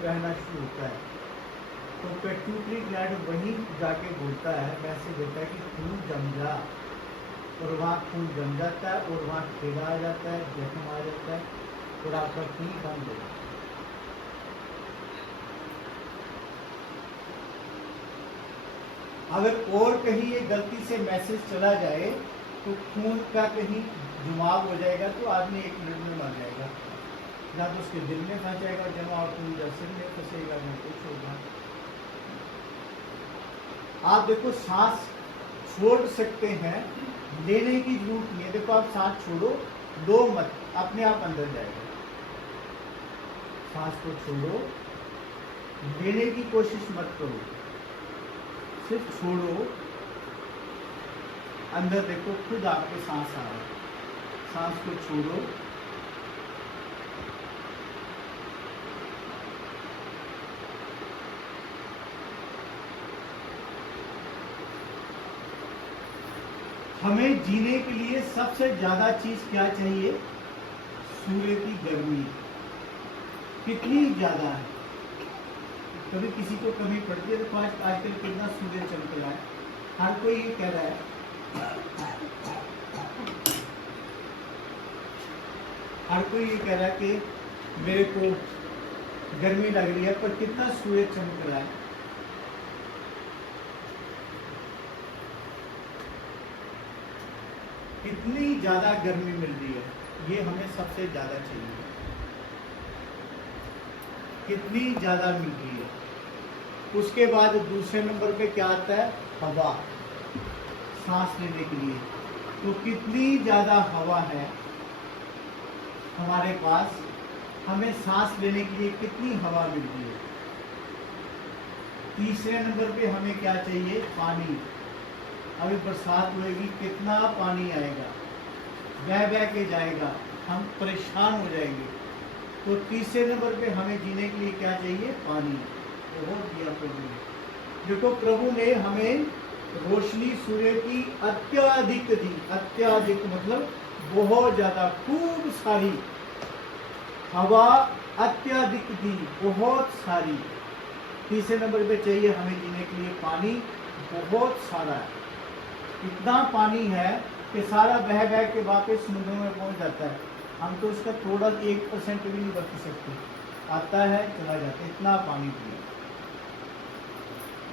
बहना शुरू होता है तो पेट्यूटरी ग्लैंड वहीं जाके बोलता है, मैसेज देता है कि खून जम जा, और वहाँ खून जम जाता है और वहाँ खेला आ जाता है, जख्म आ जाता है और आपका खून बंद हो जाता है। अगर और कहीं ये गलती से मैसेज चला जाए तो खून का कहीं जुमाव हो जाएगा तो आदमी 1 मिनट में मर जाएगा, ना तो उसके दिल में फंस जाएगा जमा, और खून या सिर में फंसेगा, ना कुछ होगा। आप देखो सांस छोड़ सकते हैं, लेने की जरूरत नहीं है। देखो आप सांस छोड़ो, लो मत, अपने आप अंदर जाएगा। सांस को छोड़ो, लेने की कोशिश मत करो, सिर्फ छोड़ो, अंदर देखो खुद आपके सांस आ रहा है। सांस को छोड़ो, हमें जीने के लिए सबसे ज्यादा चीज क्या चाहिए? सूर्य की गर्मी। कितनी ज्यादा है, कभी किसी को कमी पड़ती है? तो आजकल कितना सूर्य चमक रहा है, हर कोई ये कह रहा है, हर कोई ये कह रहा है कि मेरे को गर्मी लग रही है, पर कितना सूर्य चमक रहा है। कितनी ज्यादा गर्मी मिल रही है, ये हमें सबसे ज्यादा चाहिए। कितनी ज्यादा मिल रही है। उसके बाद दूसरे नंबर पे क्या आता है? हवा, सांस लेने के लिए। तो कितनी ज्यादा हवा है हमारे पास, हमें सांस लेने के लिए कितनी हवा मिल रही है। तीसरे नंबर पे हमें क्या चाहिए? पानी। अभी बरसात होएगी, कितना पानी आएगा, बह बह के जाएगा, हम परेशान हो जाएंगे। तो तीसरे नंबर पे हमें जीने के लिए क्या चाहिए? पानी। बहुत दिया प्रभु ने। देखो प्रभु ने हमें रोशनी सूर्य की अत्यधिक दी। अत्यधिक मतलब बहुत ज्यादा, खूब सारी हवा अत्यधिक दी, बहुत सारी। तीसरे नंबर पे चाहिए हमें जीने के लिए पानी, बहुत सारा है। इतना पानी है कि सारा बह बह के वापस समुद्र में पहुंच जाता है। हम तो उसका थोड़ा 1% भी नहीं बच सकते, आता है चला जाता है, इतना पानी पिए।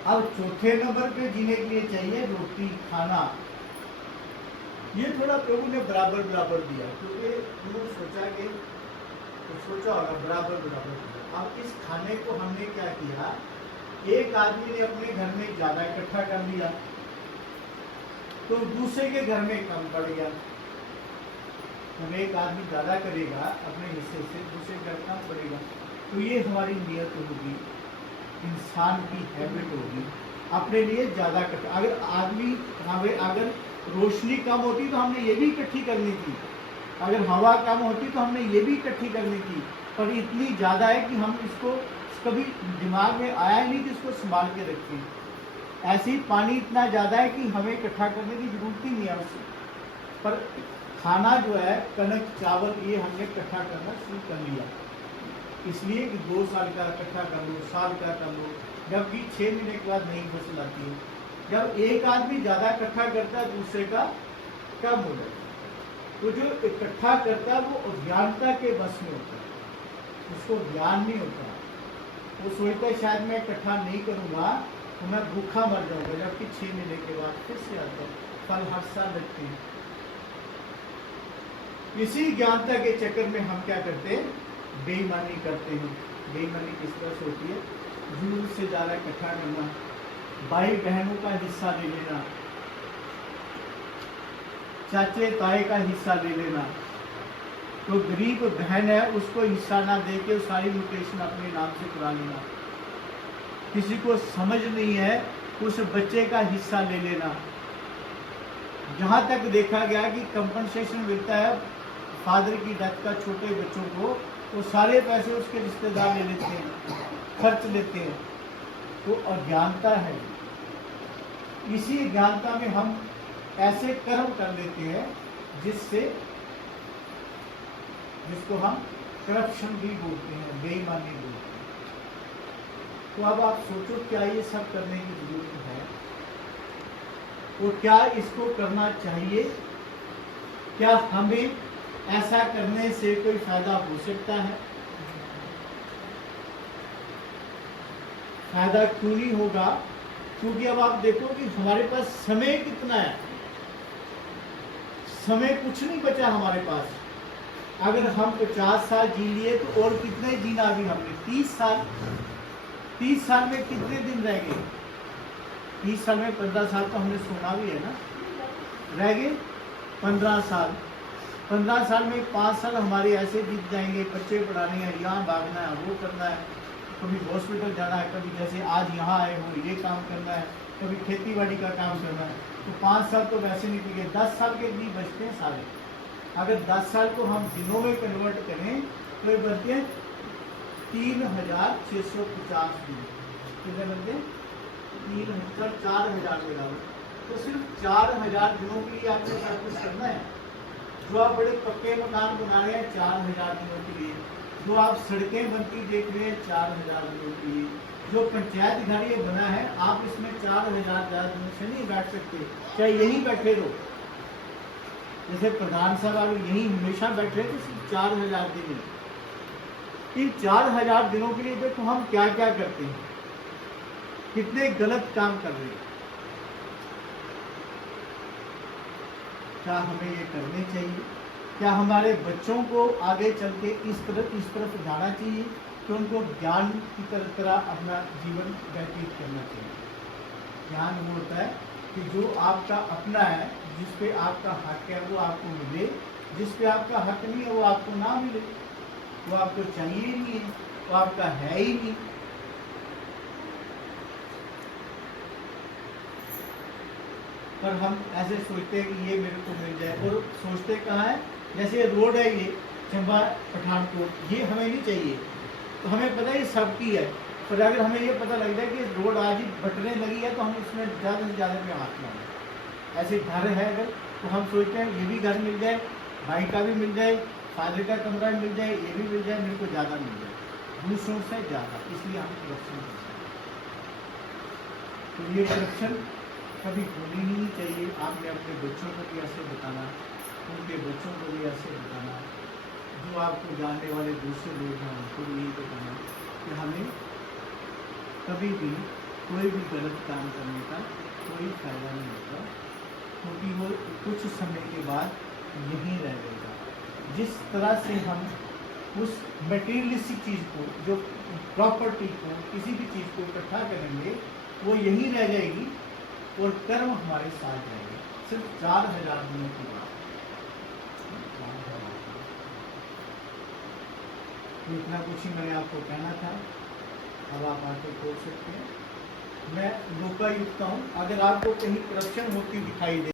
अब चौथे नंबर पे जीने के लिए चाहिए रोटी, खाना। ये थोड़ा प्रभु ने बराबर बराबर दिया, क्योंकि उन्होंने सोचा कि सोचा होगा बराबर बराबर दिया। अब इस खाने को हमने क्या किया, एक आदमी ने अपने घर में ज्यादा इकट्ठा कर लिया तो दूसरे के घर में कम पड़ गया। जब एक आदमी ज्यादा करेगा अपने हिस्से से, दूसरे घर कम पड़ेगा। तो ये हमारी नियत होगी, इंसान की हैबिट होगी, अपने लिए ज्यादा इकट्ठा। अगर आदमी हमें, अगर रोशनी कम होती तो हमने ये भी इकट्ठी करनी थी, अगर हवा कम होती तो हमने ये भी इकट्ठी करनी थी, पर इतनी ज्यादा है कि हम इसको कभी दिमाग में आया ही नहीं कि इसको संभाल के रखें। ऐसे ही पानी इतना ज्यादा है कि हमें इकट्ठा करने की जरूरत ही नहीं है उससे। पर खाना जो है, कनक, चावल, ये हमने इकट्ठा करना शुरू कर लिया, इसलिए कि 2 साल का इकट्ठा कर लो, साल का कर लो, जबकि 6 महीने के बाद नहीं फसल आती है। जब एक आदमी ज्यादा इकट्ठा करता है, दूसरे का कम हो जाता है। तो जो इकट्ठा करता है वो अज्ञानता के बस में होता है, उसको ज्ञान नहीं होता। वो सोचता है शायद मैं इकट्ठा नहीं करूंगा तो मैं भूखा मर जाऊंगा, जबकि 6 महीने के बाद फिर से आता है। फल हर साल लगते हैं। इसी ज्ञानता के चक्कर में हम क्या करते हैं? बेईमानी करते हैं। बेईमानी किस तरह से होती है? जरूरत से ज्यादा इकट्ठा करना, भाई बहनों का हिस्सा ले लेना, चाचे ताए का हिस्सा ले लेना। तो गरीब बहन है उसको हिस्सा ना दे के सारी म्यूटेशन अपने नाम से करा लेना। किसी को समझ नहीं है उस बच्चे का हिस्सा ले लेना। जहां तक देखा गया कि कंपनसेशन मिलता है फादर की डेथ का छोटे बच्चों को, वो सारे पैसे उसके रिश्तेदार ले लेते हैं, खर्च लेते हैं। तो अज्ञानता है। इसी अज्ञानता में हम ऐसे कर्म कर लेते हैं जिसको हम करप्शन भी बोलते हैं, बेईमानी बोलते हैं। तो अब आप सोचो क्या ये सब करने की जरूरत है, और क्या इसको करना चाहिए? क्या हमें ऐसा करने से कोई फायदा हो सकता है? फायदा क्यों नहीं होगा? क्योंकि अब आप देखो कि हमारे पास समय कितना है, समय कुछ नहीं बचा हमारे पास। अगर हम 50 साल जी लिए तो और कितने जीना अभी हमने? 30 साल। 30 साल में कितने दिन रह गए? 30 साल में 15 साल तो हमने सोना भी है ना, रह गए 15 साल। 15 साल में 5 साल हमारे ऐसे बीत जाएंगे, बच्चे पढ़ाने हैं, यहाँ भागना है, वो करना है, कभी हॉस्पिटल जाना है, कभी जैसे आज यहाँ आए हो ये काम करना है, कभी खेती बाड़ी का काम करना है। तो 5 साल तो वैसे निकल गए, 10 साल के भी बचते हैं सारे। अगर 10 साल को हम दिनों में कन्वर्ट करें तो ये बनते हैं 3650 दिन। कितने बनते हैं? 4000 बराबर। तो सिर्फ 4000 दिनों के लिए आपको सब कुछ करना है। जो आप बड़े पक्के मकान बना रहे हैं 4000 दिनों के लिए, जो आप सड़कें बनती देख रहे हैं 4000 दिनों के लिए, जो पंचायत घर ये बना है आप इसमें 4000 दिनों से नहीं बैठ सकते, चाहे यहीं बैठे रहो। जैसे प्रधान साहब अगर यहीं हमेशा बैठे तो सिर्फ 4000 दिन। इन 4000 दिनों के लिए देखो हम क्या क्या करते हैं, कितने गलत काम कर रहे हैं। क्या हमें ये करने चाहिए? क्या हमारे बच्चों को आगे चल के इस तरफ जाना चाहिए कि उनको ज्ञान की तरह अपना जीवन व्यतीत करना चाहिए? ज्ञान वो होता है कि जो आपका अपना है, जिस पे आपका हक है वो आपको मिले, जिस पे आपका हक नहीं है वो आपको ना मिले, वो आपको चाहिए ही नहीं है, वो आपका है ही नहीं। पर हम ऐसे सोचते हैं कि ये मेरे को मिल जाए, और सोचते कहाँ है? जैसे रोड है ये चंबा पठानकोट, ये हमें नहीं चाहिए, तो हमें पता है ये सबकी है, पर अगर हमें ये पता लग जाए कि रोड आज ही बटने लगी है तो हम उसमें ज़्यादा से ज़्यादा पे हाथ लगाएं। ऐसे घर है अगर, तो हम सोचते हैं ये भी घर मिल जाए, भाई का भी मिल जाए, फादर का कमरा भी मिल जाए, ये भी मिल जाए, मेरे को ज़्यादा मिल जाए, दूसरों से ज़्यादा, इसलिए हम करप्शन करते हैं। तो ये करप्शन कभी होनी नहीं चाहिए। आपने अपने बच्चों को भी ऐसे बताना, उनके बच्चों को भी ऐसे बताना, जो आपको जानने वाले दूसरे लोग हैं उनको भी यही बताना कि हमें कभी भी कोई भी गलत काम करने का कोई फायदा नहीं होता, क्योंकि वो कुछ समय के बाद यहीं रह जाएगा। जिस तरह से हम उस मटेरियलिस्टिक चीज़ को, जो प्रॉपर्टी को, किसी भी चीज़ को इकट्ठा करेंगे वो यहीं रह जाएगी और कर्म हमारे साथ रहेंगे। सिर्फ 4000 दिनों की बात, इतना कुछ ही मैंने आपको कहना था। अब आप आके खोल सकते हैं। मैं लोकायुक्त हूँ, अगर आपको कहीं करप्शन होती दिखाई दे